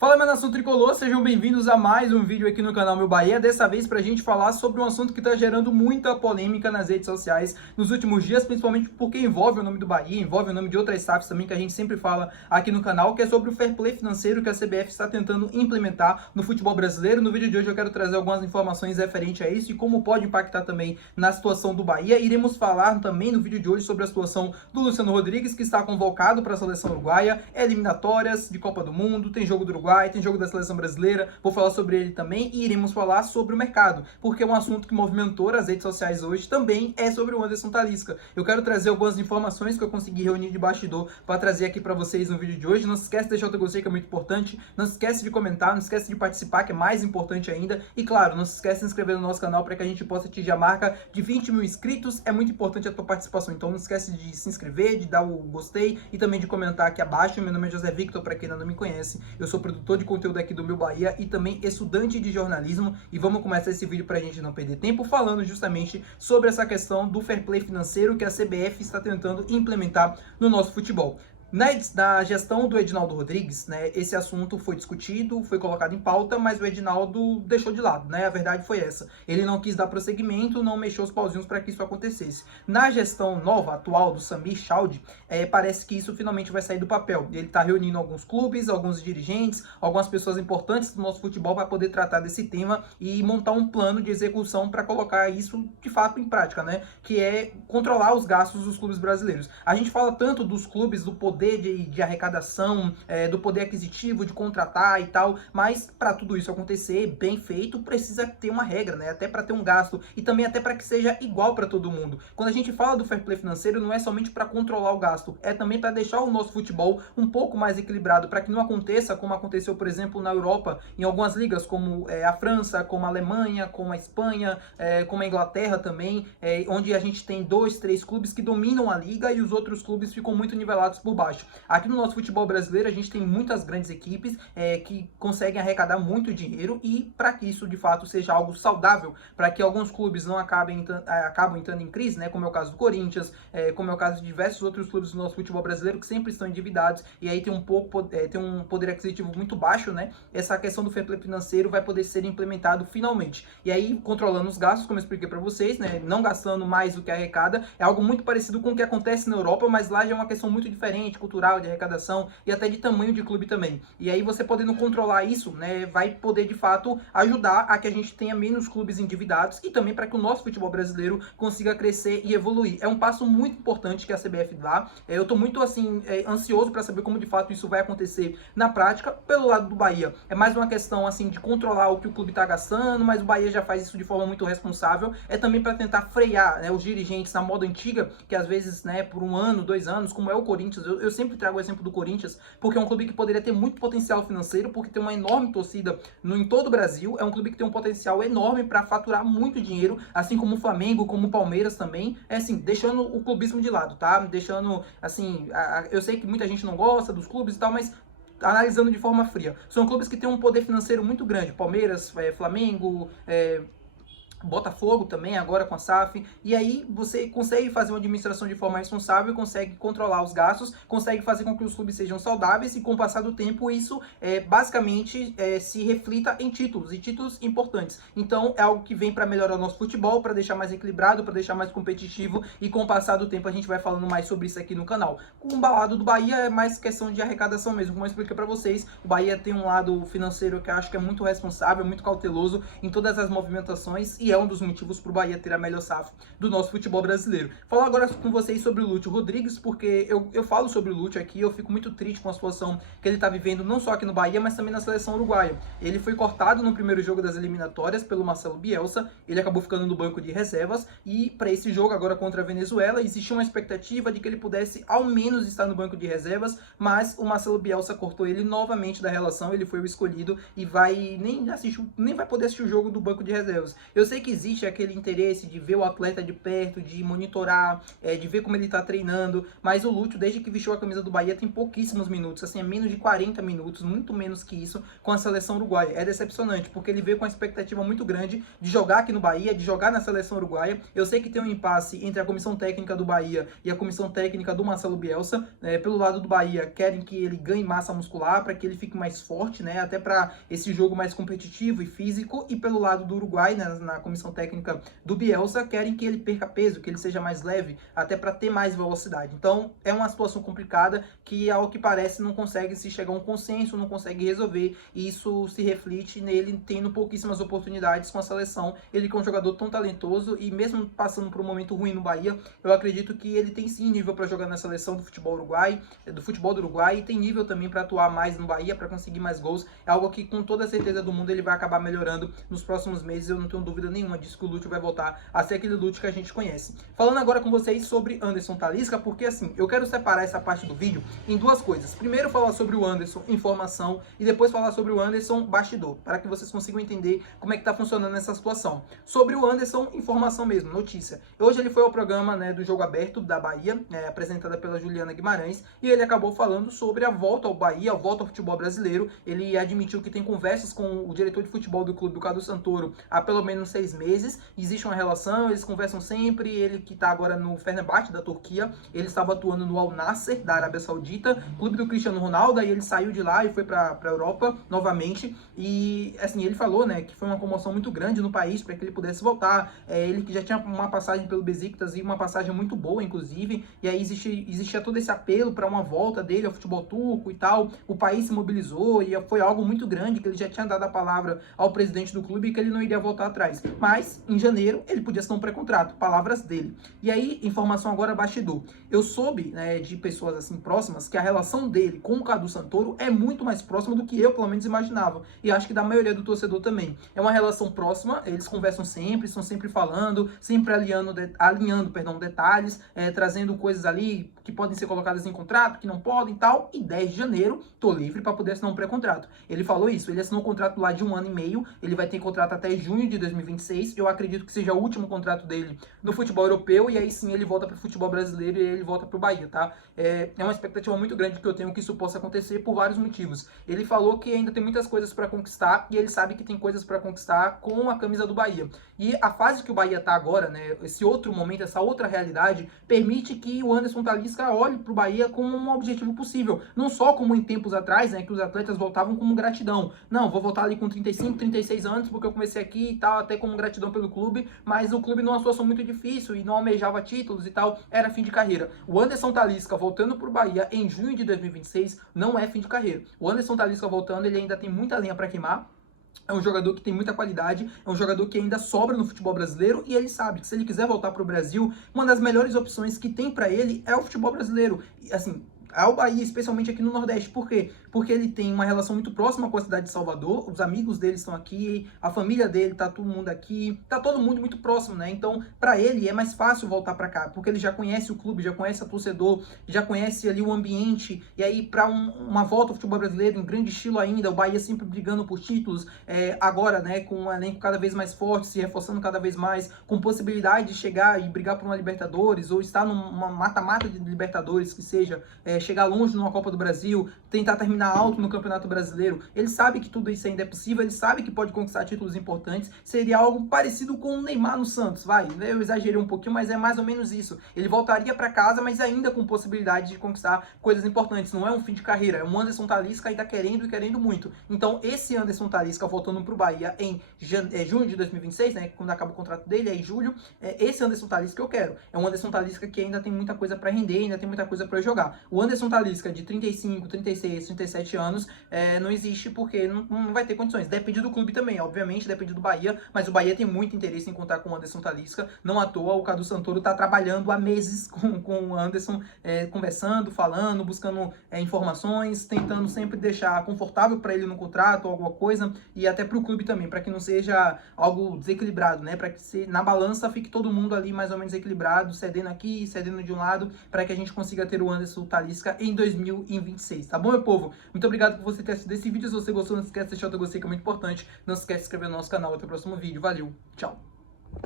Fala, minha nação tricolor, sejam bem-vindos a mais um vídeo aqui no canal Meu Bahia, dessa vez pra gente falar sobre um assunto que tá gerando muita polêmica nas redes sociais nos últimos dias, principalmente porque envolve o nome do Bahia, envolve o nome de outras SAFs também que a gente sempre fala aqui no canal, que é sobre o fair play financeiro que a CBF está tentando implementar no futebol brasileiro. No vídeo de hoje eu quero trazer algumas informações referentes a isso e como pode impactar também na situação do Bahia. Iremos falar também no vídeo de hoje sobre a situação do Luciano Rodrigues, que está convocado para a seleção uruguaia, eliminatórias de Copa do Mundo, tem jogo do Uruguai, tem jogo da seleção brasileira, vou falar sobre ele também e iremos falar sobre o mercado, porque um assunto que movimentou as redes sociais hoje também é sobre o Anderson Talisca. Eu quero trazer algumas informações que eu consegui reunir de bastidor para trazer aqui para vocês no vídeo de hoje. Não se esquece de deixar o teu gostei, que é muito importante, não se esquece de comentar, não se esquece de participar, que é mais importante ainda, e claro, não se esquece de se inscrever no nosso canal para que a gente possa atingir a marca de 20 mil inscritos. É muito importante a tua participação, então não se esquece de se inscrever, de dar o gostei e também de comentar aqui abaixo. Meu nome é José Victor, para quem ainda não me conhece, eu sou produtor de conteúdo aqui do Meu Bahia e também estudante de jornalismo, e vamos começar esse vídeo para a gente não perder tempo falando justamente sobre essa questão do fair play financeiro que a CBF está tentando implementar no nosso futebol. Na gestão do Edinaldo Rodrigues, né, esse assunto foi discutido, foi colocado em pauta, mas o Edinaldo deixou de lado, né? A verdade foi essa. Ele não quis dar prosseguimento, não mexeu os pauzinhos para que isso acontecesse. Na gestão nova, atual, do Samir Chaude, parece que isso finalmente vai sair do papel. Ele está reunindo alguns clubes, alguns dirigentes, algumas pessoas importantes do nosso futebol para poder tratar desse tema e montar um plano de execução para colocar isso de fato em prática, né? Que é controlar os gastos dos clubes brasileiros. A gente fala tanto dos clubes, do poder de arrecadação, do poder aquisitivo, de contratar e tal, mas para tudo isso acontecer bem feito, precisa ter uma regra, né? Até para ter um gasto e também até para que seja igual para todo mundo. Quando a gente fala do fair play financeiro, não é somente para controlar o gasto, é também para deixar o nosso futebol um pouco mais equilibrado, para que não aconteça como aconteceu, por exemplo, na Europa, em algumas ligas, como a França, como a Alemanha, como a Espanha, como a Inglaterra também, onde a gente tem 2, 3 clubes que dominam a liga e os outros clubes ficam muito nivelados por baixo. Aqui no nosso futebol brasileiro a gente tem muitas grandes equipes que conseguem arrecadar muito dinheiro, e para que isso de fato seja algo saudável, para que alguns clubes não acabam entrando em crise, né, como é o caso do Corinthians, como é o caso de diversos outros clubes do nosso futebol brasileiro que sempre estão endividados e aí tem um poder aquisitivo muito baixo, né? Essa questão do fair play financeiro vai poder ser implementado finalmente. E aí, controlando os gastos, como eu expliquei para vocês, né, não gastando mais do que arrecada, é algo muito parecido com o que acontece na Europa, mas lá já é uma questão muito diferente, cultural, de arrecadação e até de tamanho de clube também. E aí você podendo controlar isso, né, vai poder de fato ajudar a que a gente tenha menos clubes endividados e também para que o nosso futebol brasileiro consiga crescer e evoluir. É um passo muito importante que a CBF dá. Eu estou muito assim ansioso para saber como de fato isso vai acontecer na prática. Pelo lado do Bahia, é mais uma questão assim de controlar o que o clube está gastando, mas o Bahia já faz isso de forma muito responsável. É também para tentar frear, né, os dirigentes na moda antiga, que às vezes, né, por 1 ano, 2 anos, como é o Corinthians, eu sempre trago o exemplo do Corinthians, porque é um clube que poderia ter muito potencial financeiro, porque tem uma enorme torcida em todo o Brasil, é um clube que tem um potencial enorme para faturar muito dinheiro, assim como o Flamengo, como o Palmeiras também, assim, deixando o clubismo de lado, tá? Deixando, assim, eu sei que muita gente não gosta dos clubes e tal, mas analisando de forma fria, são clubes que têm um poder financeiro muito grande, Palmeiras, Flamengo, Botafogo também, agora com a SAF, e aí você consegue fazer uma administração de forma responsável, consegue controlar os gastos, consegue fazer com que os clubes sejam saudáveis e com o passar do tempo isso basicamente se reflita em títulos, e títulos importantes. Então é algo que vem para melhorar o nosso futebol, para deixar mais equilibrado, para deixar mais competitivo, e com o passar do tempo a gente vai falando mais sobre isso aqui no canal. Com o lado do Bahia é mais questão de arrecadação mesmo, como eu expliquei para vocês, o Bahia tem um lado financeiro que eu acho que é muito responsável, muito cauteloso em todas as movimentações, e é um dos motivos para o Bahia ter a melhor SAF do nosso futebol brasileiro. Falar agora com vocês sobre o Lúcio Rodrigues, porque eu falo sobre o Lúcio aqui, eu fico muito triste com a situação que ele está vivendo, não só aqui no Bahia, mas também na seleção uruguaia. Ele foi cortado no primeiro jogo das eliminatórias pelo Marcelo Bielsa, ele acabou ficando no banco de reservas, e para esse jogo agora contra a Venezuela, existia uma expectativa de que ele pudesse ao menos estar no banco de reservas, mas o Marcelo Bielsa cortou ele novamente da relação, ele foi o escolhido e nem vai poder assistir o jogo do banco de reservas. Eu sei sei que existe aquele interesse de ver o atleta de perto, de monitorar, de ver como ele tá treinando, mas o Lúcio, desde que vestiu a camisa do Bahia, tem pouquíssimos minutos, assim, é menos de 40 minutos, muito menos que isso, com a seleção uruguaia. É decepcionante, porque ele veio com uma expectativa muito grande de jogar aqui no Bahia, de jogar na seleção uruguaia. Eu sei que tem um impasse entre a comissão técnica do Bahia e a comissão técnica do Marcelo Bielsa. Pelo lado do Bahia, querem que ele ganhe massa muscular, para que ele fique mais forte, né, até para esse jogo mais competitivo e físico, e pelo lado do Uruguai, né, na comissão técnica do Bielsa, querem que ele perca peso, que ele seja mais leve, até para ter mais velocidade. Então, é uma situação complicada que, ao que parece, não consegue se chegar a um consenso, não consegue resolver, e isso se reflete nele tendo pouquíssimas oportunidades com a seleção. Ele que é um jogador tão talentoso, e mesmo passando por um momento ruim no Bahia, eu acredito que ele tem sim nível para jogar na seleção do futebol do Uruguai, e tem nível também para atuar mais no Bahia, para conseguir mais gols. É algo que, com toda a certeza do mundo, ele vai acabar melhorando nos próximos meses. Eu não tenho dúvida nenhuma disso, que o Lúcio vai voltar a ser aquele Lúcio que a gente conhece. Falando agora com vocês sobre Anderson Talisca, porque assim, eu quero separar essa parte do vídeo em duas coisas. Primeiro, falar sobre o Anderson, informação, e depois falar sobre o Anderson, bastidor, para que vocês consigam entender como é que tá funcionando essa situação. Sobre o Anderson, informação mesmo, notícia. Hoje ele foi ao programa, né, do Jogo Aberto da Bahia, apresentada pela Juliana Guimarães, e ele acabou falando sobre a volta ao Bahia, a volta ao futebol brasileiro. Ele admitiu que tem conversas com o diretor de futebol do clube, o Cadu Santoro, há pelo menos 6 meses. Existe uma relação, eles conversam sempre. Ele que está agora no Fenerbahçe da Turquia, ele estava atuando no Al Nassr da Arábia Saudita, clube do Cristiano Ronaldo, e ele saiu de lá e foi para a Europa novamente. E assim, ele falou, né, que foi uma comoção muito grande no país para que ele pudesse voltar. Ele que já tinha uma passagem pelo Besiktas, e uma passagem muito boa, inclusive, e aí existia todo esse apelo para uma volta dele ao futebol turco e tal. O país se mobilizou e foi algo muito grande, que ele já tinha dado a palavra ao presidente do clube que ele não iria voltar atrás. Mas, em janeiro, ele podia assinar um pré-contrato, palavras dele. E aí, informação agora bastidor. Eu soube, né, de pessoas assim próximas, que a relação dele com o Cadu Santoro é muito mais próxima do que eu, pelo menos, imaginava. E acho que da maioria do torcedor também. É uma relação próxima, eles conversam sempre, estão sempre falando, sempre alinhando detalhes, trazendo coisas ali que podem ser colocadas em contrato, que não podem e tal. E 10 de janeiro, tô livre para poder assinar um pré-contrato. Ele falou isso, ele assinou um contrato lá de 1 ano e meio, ele vai ter contrato até junho de 2026, eu acredito que seja o último contrato dele no futebol europeu, e aí sim ele volta para o futebol brasileiro e ele volta para o Bahia, tá? É uma expectativa muito grande que eu tenho que isso possa acontecer por vários motivos. Ele falou que ainda tem muitas coisas para conquistar, e ele sabe que tem coisas para conquistar com a camisa do Bahia. E a fase que o Bahia tá agora, né, esse outro momento, essa outra realidade, permite que o Anderson Talisca olhe para o Bahia como um objetivo possível. Não só como em tempos atrás, né, que os atletas voltavam como gratidão. Não, vou voltar ali com 35, 36 anos, porque eu comecei aqui e tal, até como gratidão pelo clube, mas o clube numa situação muito difícil e não almejava títulos e tal, era fim de carreira. O Anderson Talisca voltando para o Bahia em junho de 2026 não é fim de carreira. O Anderson Talisca voltando, ele ainda tem muita lenha para queimar. É um jogador que tem muita qualidade, é um jogador que ainda sobra no futebol brasileiro, e ele sabe que, se ele quiser voltar para o Brasil, uma das melhores opções que tem para ele é o futebol brasileiro. E, assim, ao Bahia, especialmente aqui no Nordeste. Por quê? Porque ele tem uma relação muito próxima com a cidade de Salvador, os amigos dele estão aqui, a família dele, tá todo mundo aqui, tá todo mundo muito próximo, né? Então, para ele é mais fácil voltar para cá, porque ele já conhece o clube, já conhece o torcedor, já conhece ali o ambiente, e aí para uma volta ao futebol brasileiro em grande estilo ainda, o Bahia sempre brigando por títulos, agora, né, com um elenco cada vez mais forte, se reforçando cada vez mais, com possibilidade de chegar e brigar por uma Libertadores, ou estar numa mata-mata de Libertadores, que seja, chegar longe numa Copa do Brasil, tentar terminar alto no Campeonato Brasileiro. Ele sabe que tudo isso ainda é possível, ele sabe que pode conquistar títulos importantes. Seria algo parecido com o Neymar no Santos, vai, eu exagerei um pouquinho, mas é mais ou menos isso. Ele voltaria para casa, mas ainda com possibilidade de conquistar coisas importantes. Não é um fim de carreira, é um Anderson Talisca ainda querendo e querendo muito. Então, esse Anderson Talisca voltando para o Bahia em junho de 2026, né, quando acaba o contrato dele, é em julho, esse Anderson Talisca que eu quero. É um Anderson Talisca que ainda tem muita coisa para render, ainda tem muita coisa para jogar. O Anderson Talisca de 35, 36, 37 anos não existe, porque não vai ter condições. Depende do clube também, obviamente, depende do Bahia, mas o Bahia tem muito interesse em contar com o Anderson Talisca. Não à toa, o Cadu Santoro está trabalhando há meses com o Anderson, conversando, falando, buscando informações, tentando sempre deixar confortável para ele no contrato, alguma coisa, e até para o clube também, para que não seja algo desequilibrado, né? Para que na balança fique todo mundo ali mais ou menos equilibrado, cedendo aqui, cedendo de um lado, para que a gente consiga ter o Anderson Talisca em 2026, tá bom, meu povo? Muito obrigado por você ter assistido esse vídeo. Se você gostou, não esquece de deixar o teu gostei, que é muito importante. Não se esquece de se inscrever no nosso canal. Até o próximo vídeo. Valeu, tchau!